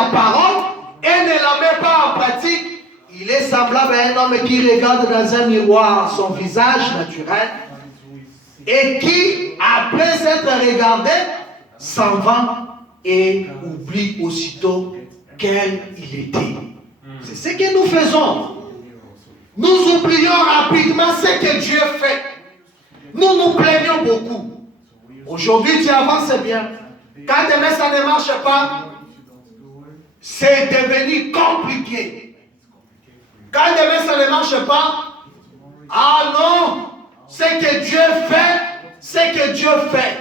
la parole et ne la met pas en pratique, il est semblable à un homme qui regarde dans un miroir son visage naturel et qui, après s'être regardé, s'en va et oublie aussitôt quel il était. C'est ce que nous faisons. Nous oublions rapidement ce que Dieu fait. Nous nous plaignons beaucoup. Aujourd'hui, tu avances bien. Quand demain ça ne marche pas, c'est devenu compliqué. Quand demain ça ne marche pas, ah non, ce que Dieu fait, c'est que Dieu fait.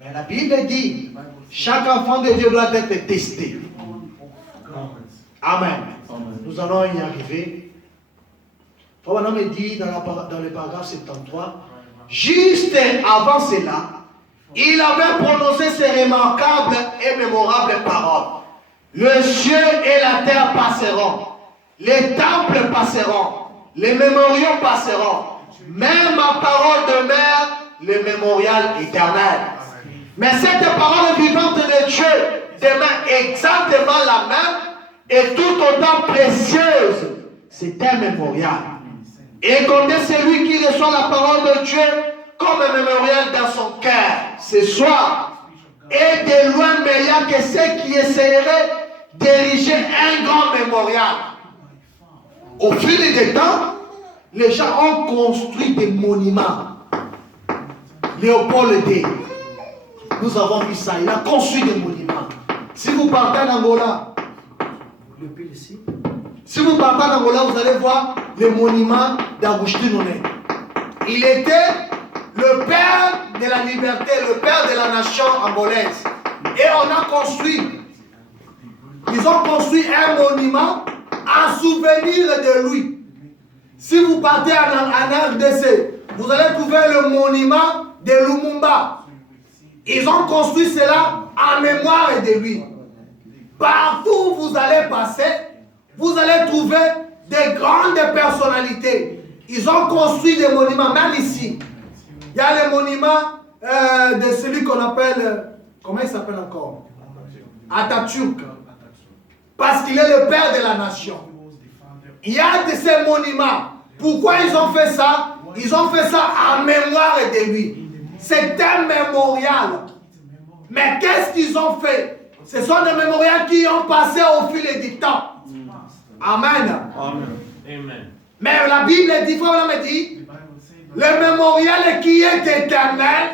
Mais la Bible dit, chaque enfant de Dieu doit être testé. Amen. Nous allons y arriver. Frère me dit dans le paragraphe 73, juste avant cela, il avait prononcé ces remarquables et mémorables paroles. Le ciel et la terre passeront, les temples passeront, les mémoriaux passeront, même ma parole demeure le mémorial éternel. Mais cette parole vivante de Dieu demeure exactement la même et tout autant précieuse. C'est un mémorial. Et comptez celui qui reçoit la parole de Dieu comme un mémorial dans son cœur ce soir est de loin meilleur que ceux qui essaieraient d'ériger un grand mémorial. Au fil des temps, les gens ont construit des monuments. Léopold D. Nous avons vu ça. Il a construit des monuments. Si vous partez en Angola, si vous partez en Angola, vous allez voir les monuments d'Agustin Oné. Il était le père de la liberté, le père de la nation angolaise. Et on a construit, ils ont construit un monument en souvenir de lui. Si vous partez en RDC, vous allez trouver le monument de Lumumba. Ils ont construit cela en mémoire de lui. Partout où vous allez passer, vous allez trouver des grandes personnalités. Ils ont construit des monuments, même ici. Il y a le monument de celui qu'on appelle, comment il s'appelle encore? Atatürk. Parce qu'il est le père de la nation. Il y a de ces monuments. Pourquoi ils ont fait ça? Ils ont fait ça en mémoire de lui. C'est un mémorial. Mais qu'est-ce qu'ils ont fait? Ce sont des mémorials qui ont passé au fil du temps. Amen. Amen. Mais la Bible dit, le mémorial qui est éternel,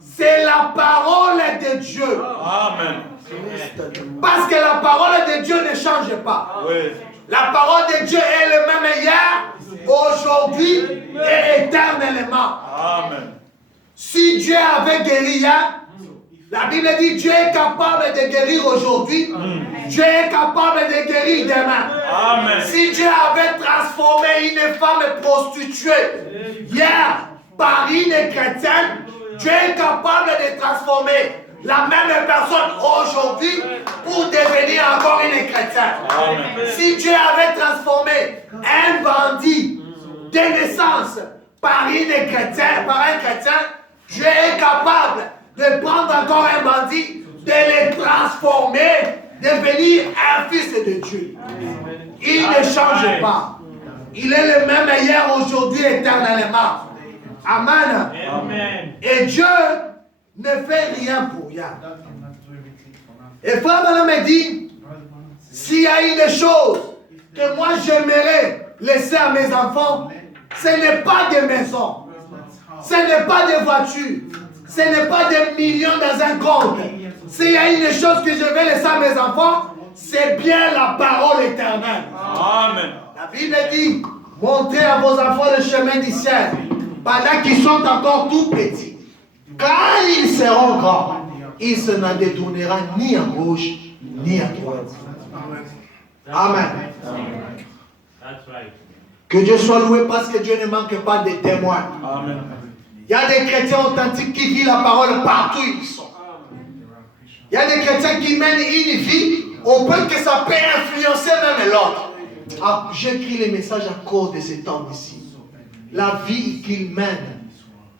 c'est la parole de Dieu. Amen. Parce que la parole de Dieu ne change pas. Oui. La parole de Dieu est le même hier, aujourd'hui et éternellement. Amen. Si Dieu avait guéri hier, la Bible dit Dieu est capable de guérir aujourd'hui. Dieu est capable de guérir demain. Amen. Si Dieu avait transformé une femme prostituée hier par une chrétienne, Dieu est capable de transformer la même personne aujourd'hui pour devenir encore une chrétienne. Amen. Si Dieu avait transformé un bandit de naissance par une chrétienne, par un chrétien, Dieu est capable de prendre encore un bandit, de le transformer, devenir un fils de Dieu. Il ne change pas. Il est le même hier, aujourd'hui, éternellement. Amen. Amen. Et Dieu ne fait rien pour rien. Et frère Madame me dit, s'il y a une chose que moi j'aimerais laisser à mes enfants, ce n'est pas des maisons, ce n'est pas des voitures, ce n'est pas des millions dans un compte. S'il y a une chose que je vais laisser à mes enfants, c'est bien la parole éternelle. Amen. La Bible dit, montrez à vos enfants le chemin du ciel, pendant qu'ils sont encore tout petits. Quand ils seront grands, ils se n'en détourneront ni à gauche, ni à droite. Amen. Que Dieu soit loué parce que Dieu ne manque pas de témoins. Amen. Il y a des chrétiens authentiques qui vivent la parole partout où ils sont. Il y a des chrétiens qui mènent une vie au point que ça peut influencer même l'autre. Ah, j'écris les messages à cause de cet homme ici. La vie qu'il mène,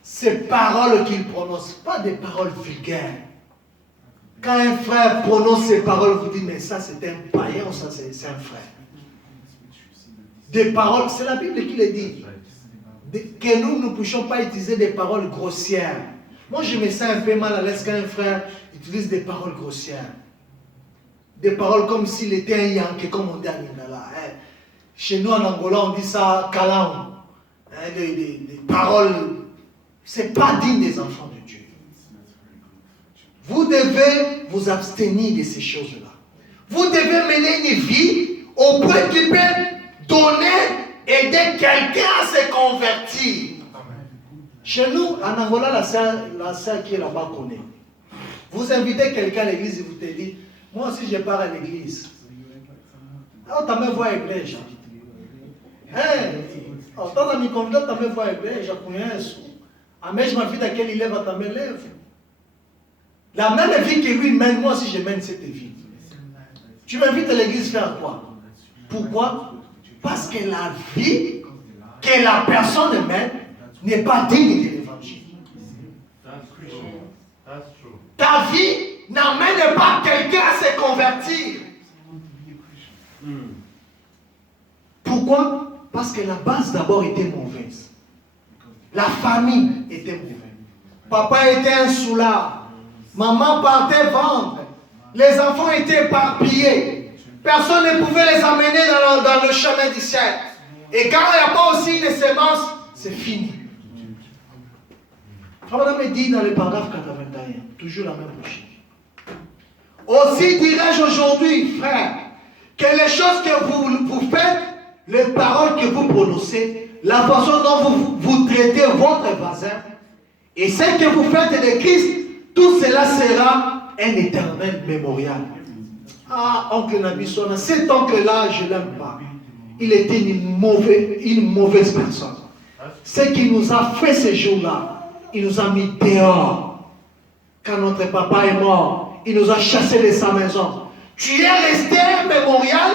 ces paroles qu'il prononce, pas des paroles vulgaires. Quand un frère prononce ces paroles, vous dites, mais ça c'est un païen, ça c'est un frère. Des paroles, c'est la Bible qui le dit. Que nous ne puissions pas utiliser des paroles grossières. Moi je me sens un peu mal à l'aise quand un frère utilise des paroles grossières. Des paroles comme s'il était un Yankee, comme on dit à Lingala. Chez nous en Angola, on dit ça kalam. Des paroles, c'est pas digne des enfants de Dieu. Vous devez vous abstenir de ces choses-là. Vous devez mener une vie au point qui peut donner, aider quelqu'un à se convertir. Chez nous, en Angola, la sœur qui est là-bas connaît. Vous invitez quelqu'un à l'église et vous te dit, moi aussi je pars à l'église. Alors, tu me vois église. Tant que je me conviens, tu me vois église, je connais ça. Mais je m'invite à quel il lève à ta lève. La même vie que lui mène, moi aussi je mène cette vie. Tu m'invites à l'église faire quoi? Pourquoi? Parce que la vie que la personne mène n'est pas digne de l'évangile. Ta vie n'amène pas quelqu'un à se convertir. Pourquoi? Parce que la base d'abord était mauvaise. La famille était mauvaise. Papa était un soulard. Maman partait vendre. Les enfants étaient éparpillés. Personne ne pouvait les amener dans le chemin du ciel. Et quand il n'y a pas aussi une sémence, c'est fini. Frère me dit dans le paragraphe 81, toujours la même chose. Aussi dirais-je aujourd'hui, frère, que les choses que vous faites, les paroles que vous prononcez, la façon dont vous traitez votre voisin, et ce que vous faites de Christ, tout cela sera un éternel mémorial. Ah, oncle Nabissona, cet oncle-là, je ne l'aime pas. Il était une mauvaise personne. Ce qu'il nous a fait ce jour-là, il nous a mis dehors. Quand notre papa est mort, il nous a chassés de sa maison. Tu es resté un mémorial.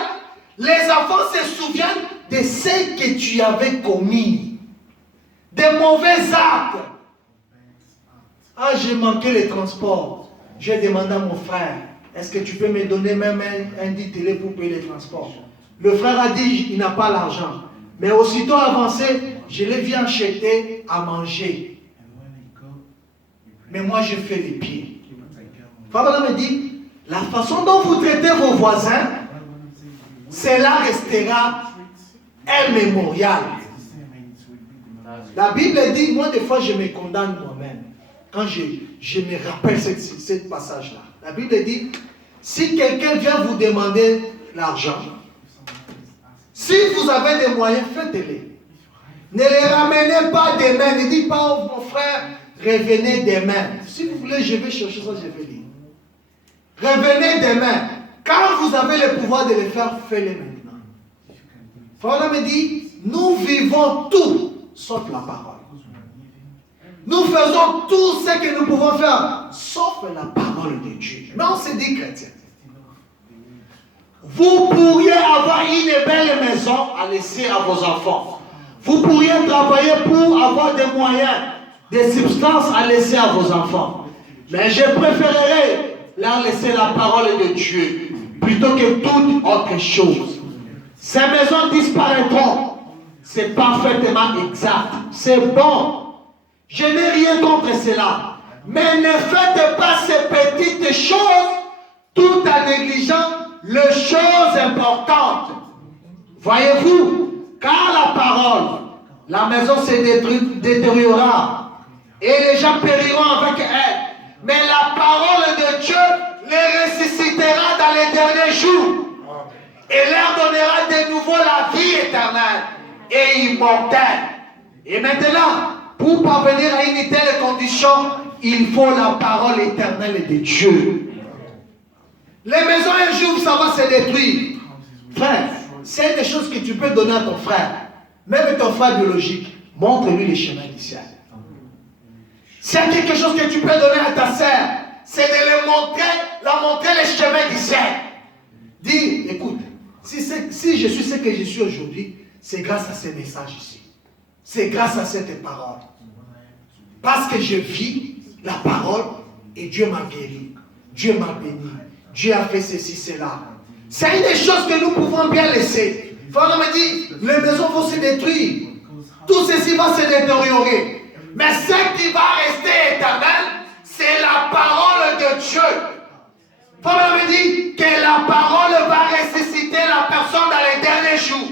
Les enfants se souviennent de ce que tu avais commis. Des mauvais actes. Ah, j'ai manqué les transports. J'ai demandé à mon frère, est-ce que tu peux me donner même un dit télé pour payer les transports? Le frère a dit, il n'a pas l'argent. Mais aussitôt avancé, je l'ai vu acheter à manger. Mais moi, je fais les pieds. Frère me dit, la façon dont vous traitez vos voisins, cela restera un mémorial. La Bible dit, moi des fois je me condamne moi-même. Quand je me rappelle ce passage-là. La Bible dit, si quelqu'un vient vous demander l'argent, si vous avez des moyens, faites-les. Ne les ramenez pas demain. Ne dites pas, oh, mon frère, revenez demain. Si vous voulez, je vais chercher ça, je vais lire. Revenez demain. Quand vous avez le pouvoir de le faire, faites-le maintenant. Frère me dit, nous vivons tout sauf la parole. Nous faisons tout ce que nous pouvons faire, sauf la parole de Dieu. Mais on se dit chrétien. Vous pourriez avoir une belle maison à laisser à vos enfants. Vous pourriez travailler pour avoir des moyens, des substances à laisser à vos enfants. Mais je préférerais leur laisser la parole de Dieu plutôt que toute autre chose. Ces maisons disparaîtront. C'est parfaitement exact. C'est bon. Je n'ai rien contre cela. Mais ne faites pas ces petites choses tout en négligeant les choses importantes. Voyez-vous, car la parole, la maison se détériorera et les gens périront avec elle. Mais la parole de Dieu les ressuscitera dans les derniers jours et leur donnera de nouveau la vie éternelle et immortelle. Et maintenant, pour parvenir à une telle condition, il faut la parole éternelle de Dieu. Les maisons un jour, ça va se détruire. Frère, c'est des choses que tu peux donner à ton frère. Même ton frère biologique, montre-lui les chemins du ciel. C'est quelque chose que tu peux donner à ta sœur. C'est de la montrer les chemins du ciel. Dis, écoute, si je suis ce que je suis aujourd'hui, c'est grâce à ces messages ici. C'est grâce à cette parole. Parce que je vis la parole et Dieu m'a guéri. Dieu m'a béni. Dieu a fait ceci, cela. C'est une des choses que nous pouvons bien laisser. Frère me dit, les maisons vont se détruire. Tout ceci va se détériorer. Mais ce qui va rester éternel, c'est la parole de Dieu. Frère me dit que la parole va ressusciter la personne dans les derniers jours.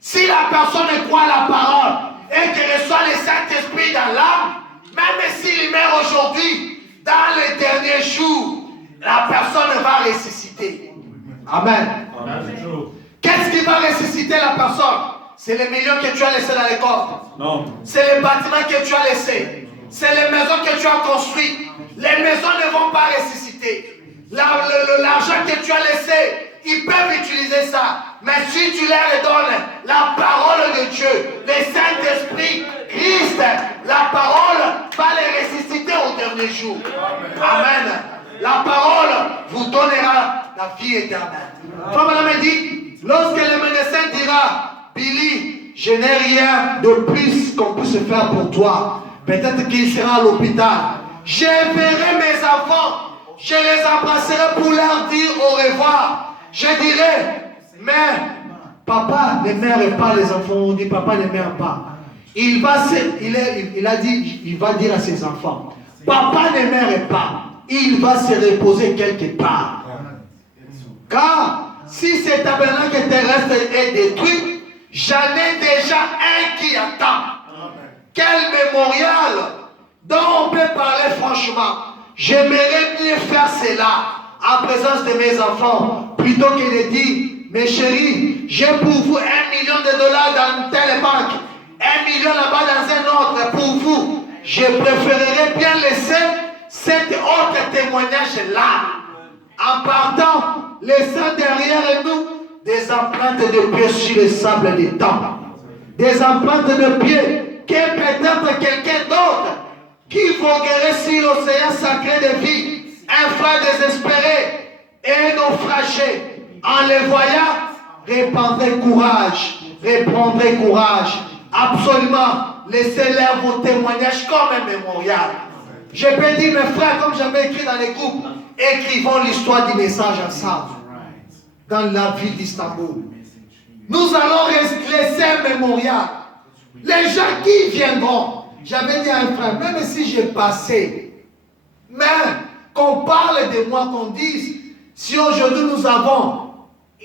Si la personne croit la parole et qu'elle reçoit le Saint-Esprit dans l'âme, même s'il meurt aujourd'hui, dans les derniers jours, la personne va ressusciter. Amen. Qu'est-ce qui va ressusciter la personne? C'est les millions que tu as laissés dans les coffres. Non. C'est les bâtiments que tu as laissés. C'est les maisons que tu as construites. Les maisons ne vont pas ressusciter. L'argent que tu as laissé, ils peuvent utiliser ça. Mais si tu leur donnes la parole de Dieu, le Saint-Esprit, Christ, la parole va les ressusciter au dernier jour. Amen. La parole vous donnera la vie éternelle. Comme on m'a dit, lorsque le médecin dira, Billy, je n'ai rien de plus qu'on puisse faire pour toi. Peut-être qu'il sera à l'hôpital. Je verrai mes enfants. Je les embrasserai pour leur dire au revoir. Je dirai, mais papa ne meurt pas, les enfants. On dit papa ne meurt pas. Il a dit, il va dire à ses enfants, papa ne meurt pas. Il va se reposer quelque part. Car si ce tabernacle terrestre est détruit, j'en ai déjà un qui attend. Quel mémorial dont on peut parler franchement. J'aimerais mieux faire cela en présence de mes enfants plutôt que de dire, mes chéris, j'ai pour vous $1 million dans telle banque, 1 million là-bas dans un autre pour vous. Je préférerais bien laisser cet autre témoignage-là en partant, laissant derrière nous des empreintes de pieds sur le sable des temps. Des empreintes de pieds que peut-être quelqu'un d'autre qui voguerait sur l'océan sacré de vie, un frère désespéré et naufragé, en les voyant, répandrez courage, absolument, laissez-leur vos témoignages comme un mémorial. Je peux dire, mes frères, comme j'avais écrit dans les groupes, écrivons l'histoire du message ensemble, dans la ville d'Istanbul. Nous allons laisser un mémorial. Les gens qui viendront, j'avais dit à un frère, même si j'ai passé, mais qu'on parle de moi, qu'on dise, si aujourd'hui nous avons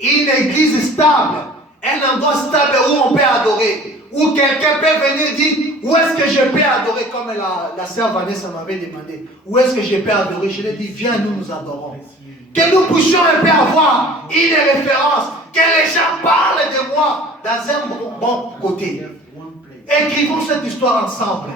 une église stable, un endroit stable où on peut adorer, où quelqu'un peut venir dire, où est-ce que je peux adorer, comme la sœur Vanessa m'avait demandé, où est-ce que je peux adorer, je lui ai dit, viens, nous adorons. Que nous puissions un peu avoir une référence, que les gens parlent de moi dans un bon côté. Écrivons cette histoire ensemble.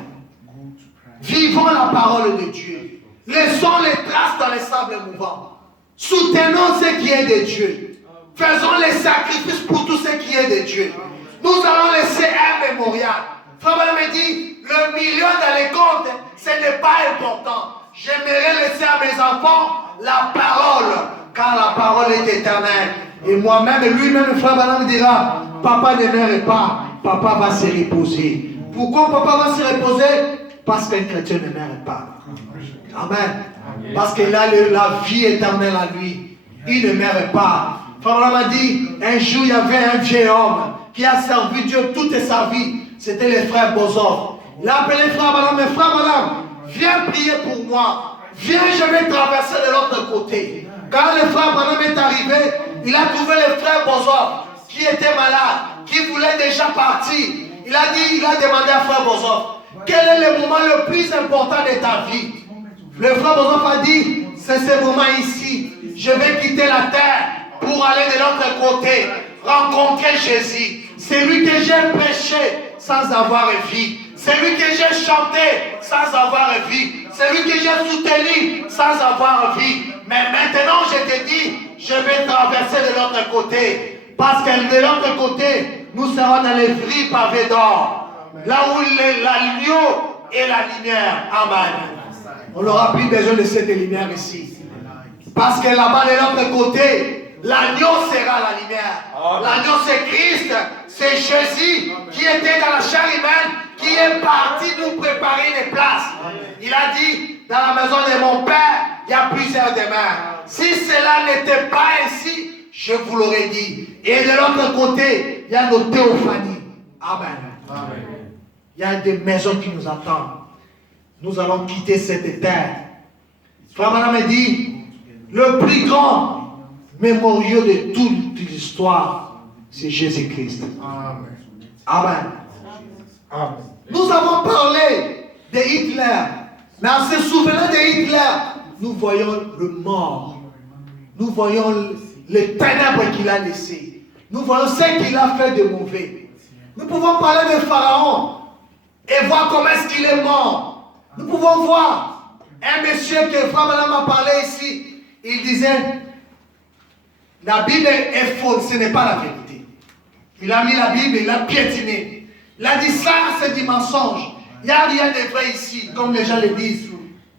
Vivons la parole de Dieu. Laissons les traces dans les sables mouvants. Soutenons ce qui est de Dieu. Faisons les sacrifices pour tout ce qui est de Dieu. Nous allons laisser un mémorial. Frère me dit, le million dans les comptes, ce n'est pas important. J'aimerais laisser à mes enfants la parole, car la parole est éternelle. Et moi-même, lui-même, frère Madame dira, papa ne meurt pas, papa va se reposer. Pourquoi papa va se reposer? Parce qu'un chrétien ne meurt pas. Amen. Parce qu'il a la vie éternelle à lui. Il ne meurt pas. Frère Madame a dit, un jour il y avait un vieil homme qui a servi Dieu toute sa vie. C'était le frère Bozov. Il a appelé frère Madame, mais frère Madame, viens prier pour moi. Viens, je vais traverser de l'autre côté. Quand le frère Madame est arrivé, il a trouvé le frère Bozov qui était malade, qui voulait déjà partir. Il a demandé à frère Bozov, quel est le moment le plus important de ta vie? Le frère Bozov a dit, c'est ce moment ici. Je vais quitter la terre pour aller de l'autre côté, rencontrer Jésus. C'est lui que j'ai prêché sans avoir vie. C'est lui que j'ai chanté sans avoir vie. C'est lui que j'ai soutenu sans avoir vie. Mais maintenant, je te dis, je vais traverser de l'autre côté. Parce que de l'autre côté, nous serons dans les vrais pavés d'or. Là où l'agneau et la lumière. Amen. On n'aura plus besoin de cette lumière ici. Parce que là-bas, de l'autre côté, l'agneau sera la lumière. L'agneau, c'est Christ. C'est Jésus qui était dans la chair humaine, qui est parti nous préparer des places. Il a dit, dans la maison de mon père, il y a plusieurs demeures. Si cela n'était pas ainsi, je vous l'aurais dit. Et de l'autre côté, il y a nos théophanies. Amen. Amen. Il y a des maisons qui nous attendent. Nous allons quitter cette terre. Frère Madame me dit, le plus grand mémorial de toute l'histoire, c'est Jésus-Christ. Amen. Amen. Amen. Nous avons parlé de Hitler. Mais en se souvenant de Hitler, nous voyons le mort. Nous voyons les ténèbres qu'il a laissées. Nous voyons ce qu'il a fait de mauvais. Nous pouvons parler de Pharaon et voir comment est-ce qu'il est mort. Nous pouvons voir un monsieur que Frère Madame a parlé ici. Il disait, la Bible est fausse, ce n'est pas la vérité. Il a mis la Bible, il a piétiné. Il a dit ça, c'est du mensonge. Il n'y a rien de vrai ici, comme les gens le disent.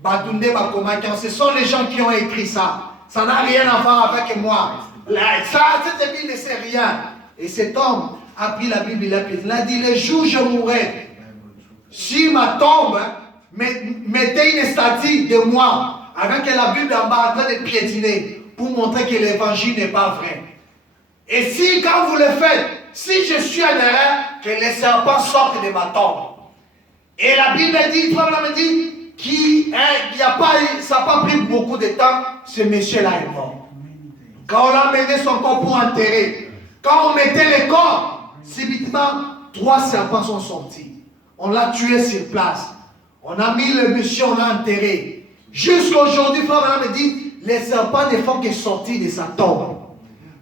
Batunde Bakomakan, ce sont les gens qui ont écrit ça. Ça n'a rien à voir avec moi. Cette Bible ne sait rien. Et cet homme a pris la Bible, il a dit, le jour où je mourrai, si ma tombe mettait une statue de moi, avec la Bible en bas en train de piétiner, pour montrer que l'évangile n'est pas vrai. Et si, quand vous le faites, si je suis en erreur, que les serpents sortent de ma tombe. Et la Bible dit, Frère me dit, ça n'a pas pris beaucoup de temps, ce monsieur-là est mort. Quand on a mené son corps pour enterrer, quand on mettait le corps, subitement, 3 serpents sont sortis. On l'a tué sur place. On a mis le monsieur, on l'a enterré. Jusqu'à aujourd'hui, Frère me dit, les serpents ne font que sortir de sa tombe.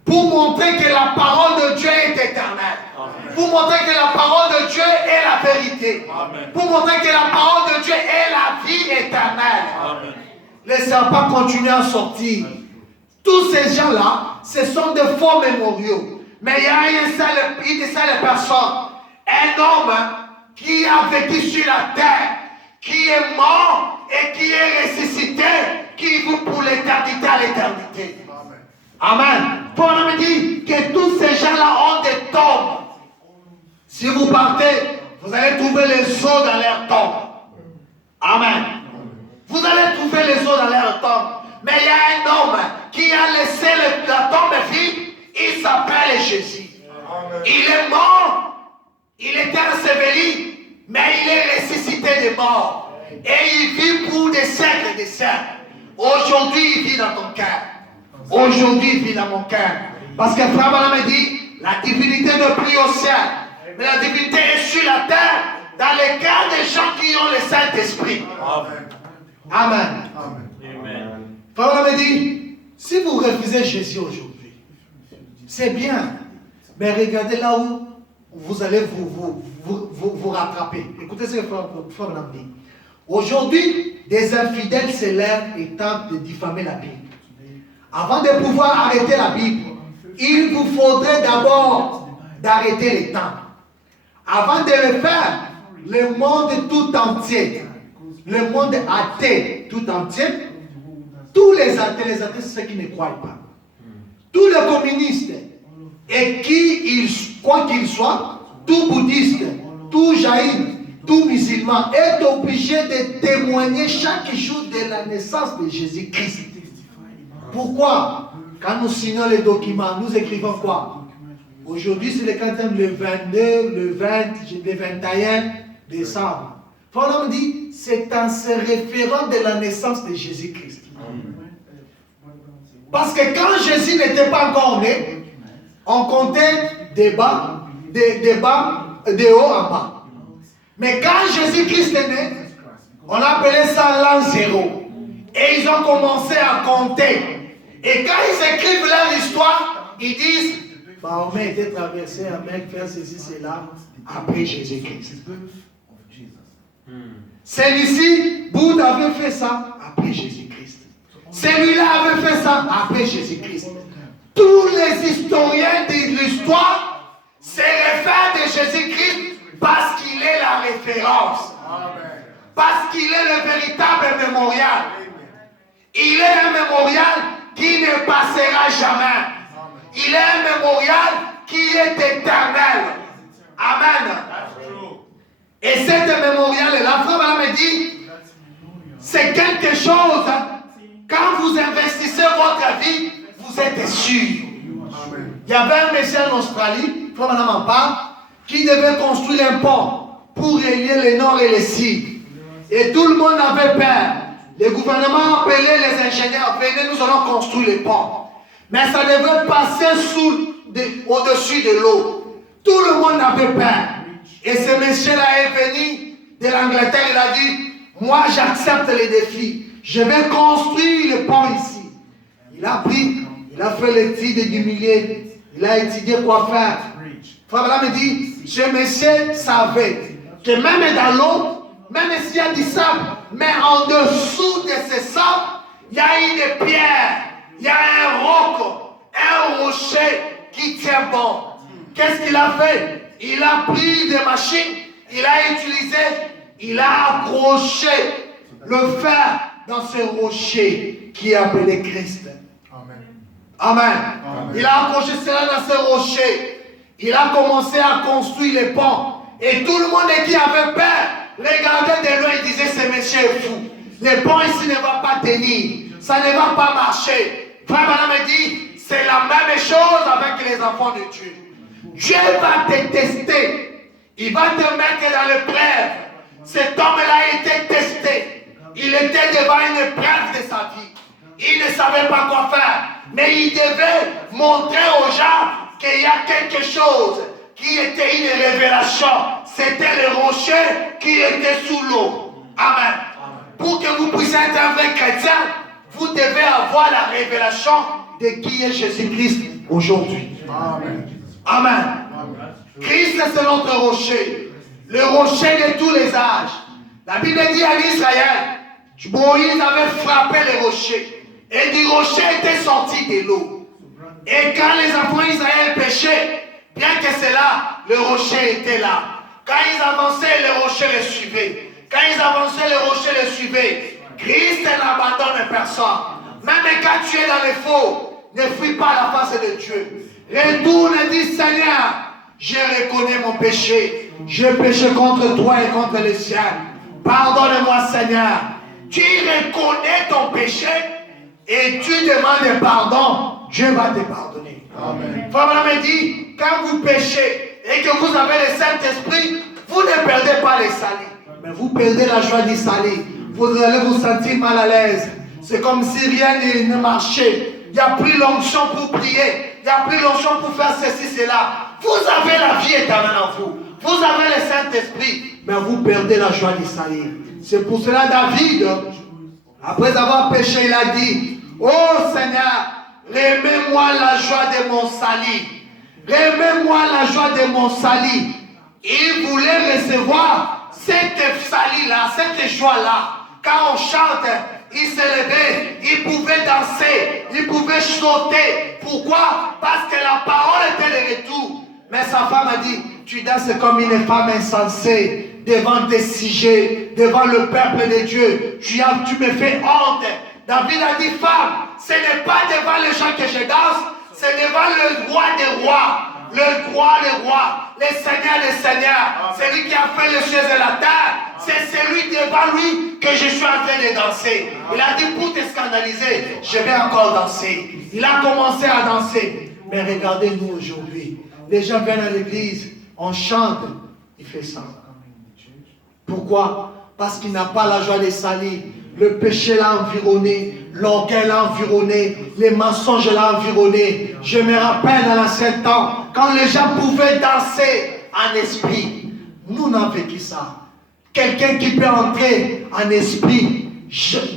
Pour montrer que la parole de Dieu est éternelle. Amen. Pour montrer que la parole de Dieu est la vérité. Amen. Pour montrer que la parole de Dieu est la vie éternelle. Amen. Les serpents continuent à sortir. Tous ces gens-là, ce sont des faux mémoriaux. Mais il y a une seule personne, un homme qui a vécu sur la terre, qui est mort et qui est ressuscité, qui vit pour l'éternité à l'éternité. Amen. Paul me dit que tous ces gens-là ont des tombes. Si vous partez, vous allez trouver les os dans leurs tombes. Amen. Vous allez trouver les os dans leurs tombes. Mais il y a un homme qui a laissé la tombe vide. Il s'appelle Jésus. Amen. Il est mort. Il était enseveli. Mais il est ressuscité des morts. Et il vit pour des siècles et des siècles. Aujourd'hui, il vit dans ton cœur. Aujourd'hui, il vit dans mon cœur. Parce que Frère Branham me dit, la divinité ne plie au ciel, mais la divinité est sur la terre, dans le cœur des gens qui ont le Saint-Esprit. Amen. Amen. Amen. Frère Branham me dit, si vous refusez Jésus aujourd'hui, c'est bien, mais regardez là où vous allez vous rattraper. Écoutez ce que Frère Branham dit. Aujourd'hui, des infidèles se lèvent et tentent de diffamer la Bible. Avant de pouvoir arrêter la Bible, il vous faudrait d'abord d'arrêter les temps. Avant de le faire, le monde tout entier, le monde athée tout entier, tous les athées c'est ceux qui ne croient pas. Tous les communistes, et quoi qu'ils soient, tout bouddhiste, tout jaïn, tout musulman, est obligé de témoigner chaque jour de la naissance de Jésus-Christ. Pourquoi? Quand nous signons les documents, nous écrivons quoi? Aujourd'hui, c'est le 22, le 20, le 21 décembre. Paul dit, c'est en se référant de la naissance de Jésus-Christ. Parce que quand Jésus n'était pas encore né, on comptait des bas, de haut en bas. Mais quand Jésus-Christ est né, on appelait ça l'an 0. Et ils ont commencé à compter. Et quand ils écrivent leur histoire, ils disent, Mahomet était traversé, un mec faire ceci, cela, après Jésus-Christ. Celui-ci, Bouddha avait fait ça, après Jésus-Christ. Celui-là avait fait ça, après Jésus-Christ. Tous les historiens de l'histoire se réfèrent de Jésus-Christ parce qu'il est la référence. Parce qu'il est le véritable mémorial. Il est un mémorial qui ne passera jamais. Il est un mémorial qui est éternel. Amen. Et cet mémorial, la Frère me dit, C'est quelque chose, quand vous investissez votre vie, vous êtes sûr. Il y avait un monsieur en Australie, comme madame en parle, qui devait construire un pont pour relier le nord et le sud. Et tout le monde avait peur. Le gouvernement appelait les ingénieurs, venez, nous allons construire le pont. Mais ça devait passer au-dessus de l'eau. Tout le monde avait peur. Et ce monsieur-là est venu de l'Angleterre, il a dit, moi j'accepte les défis. Je vais construire le pont ici. Il a pris, il a fait l'étude du millier, il a étudié quoi faire. Frère me dit, ce monsieur savait que même dans l'eau, même s'il y a du sable, mais en dessous de ce sable, il y a une pierre, il y a un roc, un rocher qui tient bon. Qu'est-ce qu'il a fait? Il a pris des machines, il a utilisé, il a accroché le fer dans ce rocher qui est appelé Christ. Amen. Amen. Il a accroché cela dans ce rocher. Il a commencé à construire les ponts. Et tout le monde qui avait peur regardait de loin et disait, ce monsieur est fou. Le pont ici ne va pas tenir. Ça ne va pas marcher. Frère Madame me dit, c'est la même chose avec les enfants de Dieu. Dieu va te tester. Il va te mettre dans l'épreuve. Cet homme-là a été testé. Il était devant une épreuve de sa vie. Il ne savait pas quoi faire. Mais il devait montrer aux gens qu'il y a quelque chose qui était une révélation. C'était le rocher qui était sous l'eau. Amen. Pour que vous puissiez être un vrai chrétien, vous devez avoir la révélation de qui est Jésus-Christ aujourd'hui. Amen. Amen. Christ, c'est notre rocher. Le rocher de tous les âges. La Bible dit à Israël, Moïse avait frappé le rocher. Et du rocher était sorti de l'eau. Et quand les enfants d'Israël péchaient, bien que c'est là, le rocher était là. Quand ils avançaient, le rocher les suivait. Quand ils avançaient, le rocher les suivait. Christ n'abandonne personne. Même quand tu es dans les faux, ne fuis pas la face de Dieu. Retourne et dis, Seigneur, je reconnais mon péché. J'ai péché contre toi et contre les ciel. Pardonne-moi, Seigneur. Tu reconnais ton péché et tu demandes pardon. Dieu va te pardonner. Amen. Frère me dit, quand vous péchez et que vous avez le Saint-Esprit, vous ne perdez pas les salis. Mais vous perdez la joie du salut. Vous allez vous sentir mal à l'aise. C'est comme si rien ne marchait. Il n'y a plus l'onction pour prier. Il n'y a plus l'onction pour faire ceci, cela. Vous avez la vie éternelle en vous. Vous avez le Saint-Esprit. Mais vous perdez la joie du salut. C'est pour cela David, après avoir péché, il a dit, oh Seigneur, remets-moi la joie de mon salut. Remets-moi la joie de mon salut. Il voulait recevoir cette salut-là, cette joie-là. Quand on chante, il se levait, il pouvait danser, il pouvait sauter. Pourquoi? Parce que la parole était de retour. Mais sa femme a dit, tu danses comme une femme insensée devant des sujets, devant le peuple de Dieu. Tu me fais honte. David a dit, femme, ce n'est pas devant les gens que je danse, c'est devant le roi des rois, le roi des rois, le Seigneur des seigneurs, celui qui a fait les cieux et la terre. C'est celui devant lui que je suis en train de danser. Il a dit, pour te scandaliser, je vais encore danser. Il a commencé à danser. Mais regardez-nous aujourd'hui. Les gens viennent à l'église, on chante, il fait ça. Pourquoi? Parce qu'il n'a pas la joie des salis. Le péché l'a environné, l'orgueil l'a environné, les mensonges l'ont environné. Je me rappelle dans l'ancien temps, quand les gens pouvaient danser en esprit. Nous n'avons vécu ça. Quelqu'un qui peut entrer en esprit,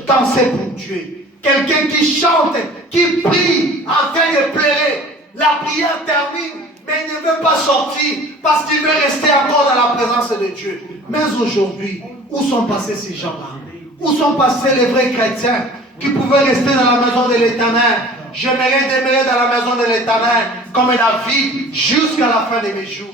danser pour Dieu. Quelqu'un qui chante, qui prie, en train de pleurer. La prière termine, mais il ne veut pas sortir parce qu'il veut rester encore dans la présence de Dieu. Mais aujourd'hui, où sont passés ces gens-là? Où sont passés les vrais chrétiens qui pouvaient rester dans la maison de l'Éternel? J'aimerais demeurer dans la maison de l'Éternel comme David jusqu'à la fin de mes jours.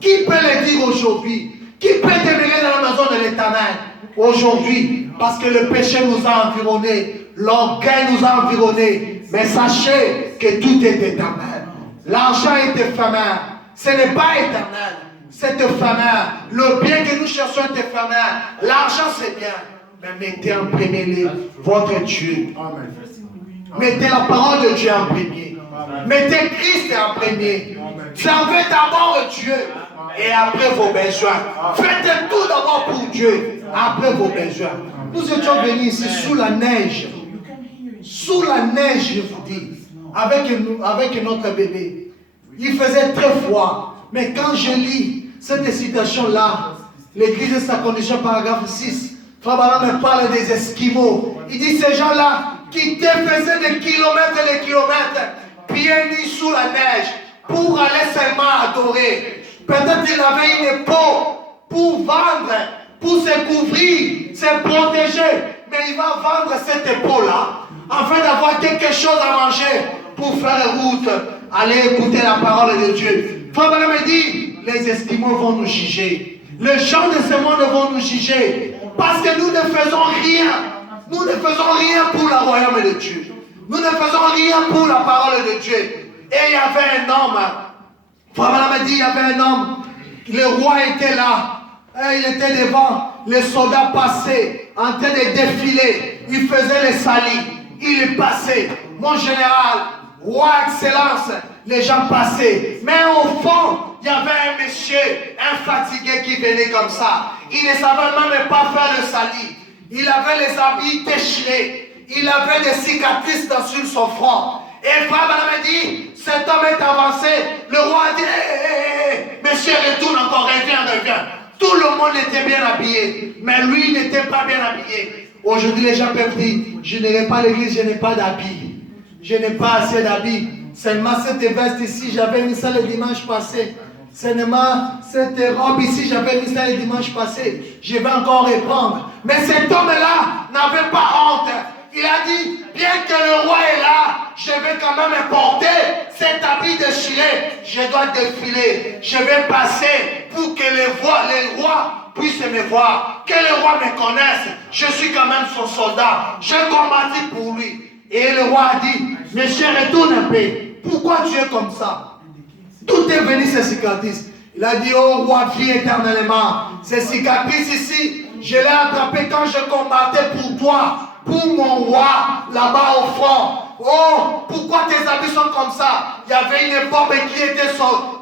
Qui peut le dire aujourd'hui? Qui peut demeurer dans la maison de l'Éternel aujourd'hui? Parce que le péché nous a environnés, l'orgueil nous a environnés. Mais sachez que tout est éternel. L'argent est éphémère. Ce n'est pas éternel. C'est éphémère. Le bien que nous cherchons est éphémère. L'argent c'est bien. mais mettez en premier votre Dieu. Mettez la parole de Dieu en premier. Mettez Christ en premier. Servez d'abord Dieu et après vos besoins. Faites tout d'abord pour Dieu, après vos besoins. Nous étions venus ici sous la neige. Sous la neige, je vous dis, avec notre bébé. Il faisait très froid. Mais quand je lis cette citation-là, l'Église de sa condition, paragraphe 6, Frère Branham me parle des Esquimaux. Il dit ces gens-là qui faisaient des kilomètres et des kilomètres, pieds nus sous la neige, pour aller seulement adorer. Peut-être qu'il avait une peau pour vendre, pour se couvrir, se protéger. Mais il va vendre cette épaule-là afin d'avoir quelque chose à manger pour faire route, aller écouter la parole de Dieu. Frère Branham me dit, les Esquimaux vont nous juger. Les gens de ce monde vont nous juger. Parce que nous ne faisons rien. Nous ne faisons rien pour le royaume de Dieu. Nous ne faisons rien pour la parole de Dieu. Et il y avait un homme. Frère Branham me dit, il y avait un homme. Le roi était là. Et il était devant. Les soldats passaient en train de défiler. Il faisait les salis. Il est passé. Mon général, roi excellence, les gens passaient. Mais au fond, il y avait un monsieur, un fatigué qui venait comme ça. Il ne savait même pas faire le sali. Il avait les habits déchirés. Il avait des cicatrices sur son front. Et Frère Branham dit, cet homme est avancé. Le roi a dit, monsieur, retourne encore, reviens. Tout le monde était bien habillé. Mais lui n'était pas bien habillé. Aujourd'hui, les gens peuvent dire, je n'irai pas à l'église, je n'ai pas d'habits. Je n'ai pas assez d'habits. Seulement cette veste ici, j'avais mis ça le dimanche passé. Seulement cette robe ici, j'avais mis ça le dimanche passé. Je vais encore reprendre. Mais cet homme-là n'avait pas honte. Il a dit, bien que le roi est là, je vais quand même porter cet habit déchiré. Je dois défiler. Je vais passer pour que les rois puissent me voir. Que le roi me connaisse. Je suis quand même son soldat. Je combattis pour lui. Et le roi a dit, monsieur, retourne un peu. Pourquoi tu es comme ça? D'où est venu ces cicatrices? Il a dit, oh roi, vis éternellement. Ces cicatrices ici, je l'ai attrapé quand je combattais pour toi, pour mon roi, là-bas au front. Oh, pourquoi tes habits sont comme ça? Il y avait une bombe qui était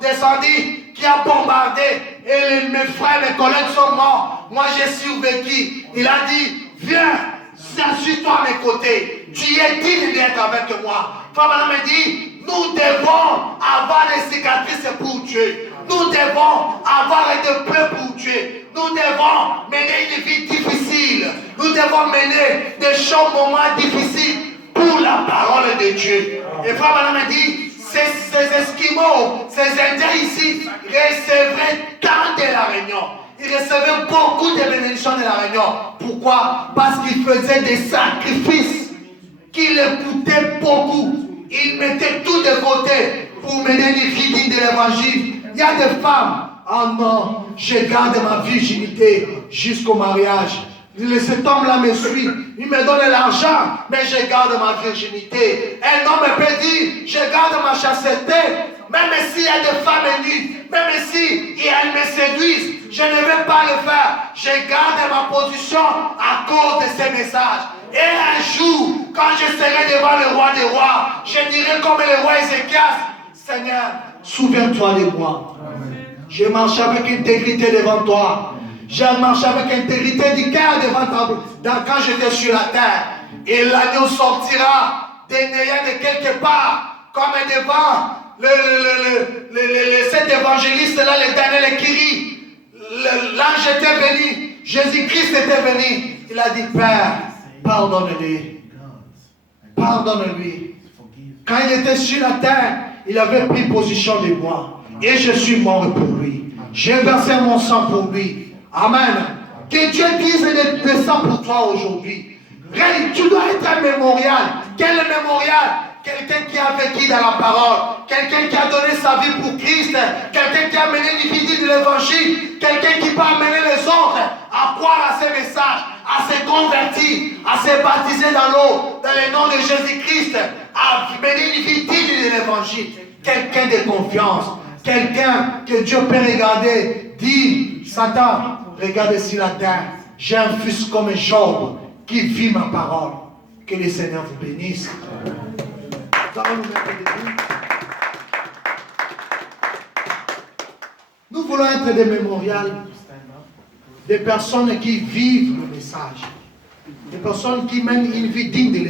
descendue, qui a bombardé. Et mes frères, mes collègues sont morts. Moi, j'ai survécu. Il a dit, viens, assis-toi à mes côtés. Tu es digne d'être avec moi. Frère Branham me dit, nous devons avoir des cicatrices pour Dieu. Nous devons avoir des plaies pour Dieu. Nous devons mener une vie difficile. Nous devons mener des moments difficiles pour la parole de Dieu. Et Frère Branham me dit, ces Esquimaux, ces Indiens ici, recevraient tant de la Réunion. Ils recevaient beaucoup de bénédictions de la Réunion. Pourquoi? Parce qu'ils faisaient des sacrifices qui les coûtaient beaucoup. Ils mettaient tout de côté pour mener une vie digne de l'évangile. Il y a des femmes, oh non, je garde ma virginité jusqu'au mariage. Cet homme-là me suit, il me donne l'argent, mais je garde ma virginité. Un homme peut dire, je garde ma chasteté, même s'il y a des femmes nues, même si elles me séduisent, je ne vais pas le faire. Je garde ma position à cause de ces messages. Et un jour, quand je serai devant le roi des rois, je dirai comme le roi Ézéchias, Seigneur, souviens-toi de moi. Je marche avec intégrité devant toi. J'ai marché avec intégrité du cœur devant toi quand j'étais sur la terre. Et l'agneau sortira des néants de quelque part, comme devant cet évangéliste-là, l'éternel écrit. L'ange était venu, Jésus-Christ était venu. Il a dit, Père, pardonne-lui. Pardonne-lui. Quand il était sur la terre, il avait pris position de moi. Et je suis mort pour lui. J'ai versé mon sang pour lui. Amen. Que Dieu dise de ça pour toi aujourd'hui. Tu dois être un mémorial. Quel mémorial? Quelqu'un qui a vécu dans la parole. Quelqu'un qui a donné sa vie pour Christ. Quelqu'un qui a mené une vie de l'évangile. Quelqu'un qui peut amener les autres à croire à ces messages, à se convertir, à se baptiser dans l'eau, dans le nom de Jésus-Christ, à mener une vie digne de l'évangile. Quelqu'un de confiance. Quelqu'un que Dieu peut regarder. Dit, Satan, regarde sur la terre. J'ai un fils comme Job qui vit ma parole. Que le Seigneur vous bénisse. Nous allons nous mettre debout. Nous voulons être des mémorials, des personnes qui vivent le message, des personnes qui mènent une vie digne de